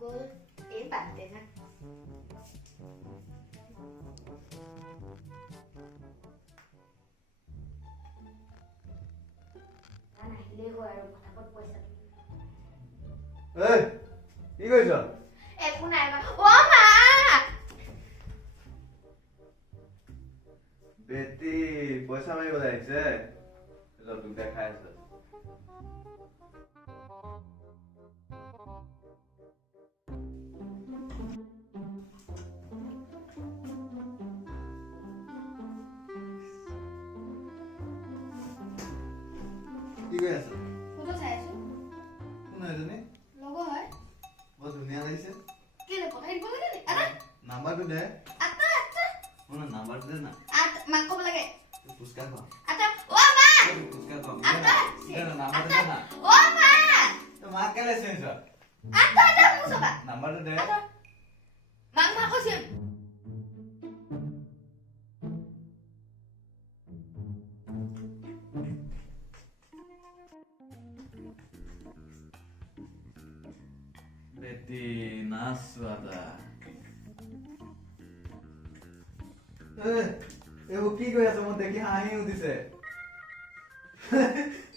গ'ল এই বাদ দে না নাহিলেই হয় আৰু ফটাফট পইচা এই কি কৰিছ একো নাই অ মা বেটি পইচা মাৰিবলৈ আহিছে লডু দেখাই আছে কি কৰি আছ ফটো চাই আছো কোন এজনী লগৰ হয় বৰ ধুনীয়া লাগিছে কেলে পঠাই দিব লাগে নি আটা নাম্বাৰটো দে আটা আটা মোৰ নাম্বাৰটো দে না আটা মাক ক'ব লাগে পুৰস্কাৰ পাম আটা অ মা পুৰস্কাৰ পাম আটা দে না নাম্বাৰটো দে না অ মা তো মাক কেলে চিনিছ আটা আটা মুছবা নাম্বাৰটো দে আটা মাক মাক কৈছে বেটি নাচ চোৱাটা এইবোৰ কি কৰি আছে মই দেখি হাঁহি উঠিছে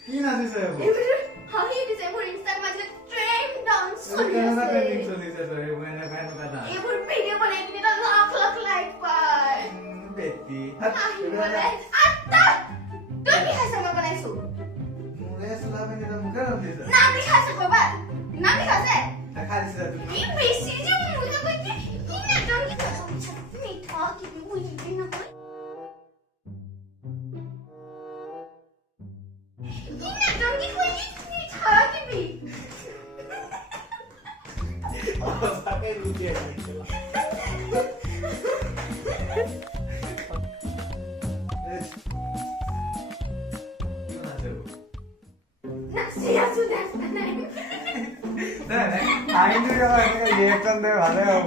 কি নাচিছে এইবোৰ হাঁহি দিছে মোৰ ইনষ্টাগ্ৰামত যে ট্ৰেন্ড ডান্স চলি কেনেকুৱা আছে ট্ৰেন্ডিং চলিছে তো এইবোৰ এনেকুৱা ডান্স এইবোৰ ভিডিঅ' বনাই কিনে তো লাখ লাখ লাইক পায় বেটি আহিবলে আটা তই কি খাইছ মই বনাইছো মোৰে চোলা পিন্ধি তই মুখে ৰন্ধিছে না দেখাইছে কবা না দেখাইছে দেখাই দিছে ই বেছি যে মুখে কৈছে ই না তোৰ কি কৈছ মিঠা কি বুঝি না কই ই না তোৰ কি কৈছে মিঠা কি সঁচাকে লুটি আহিছে নাচি আছো নাচা নাই নাই নাই আইনটো ৰিয়েকশ্যন দে ভালে হ'ব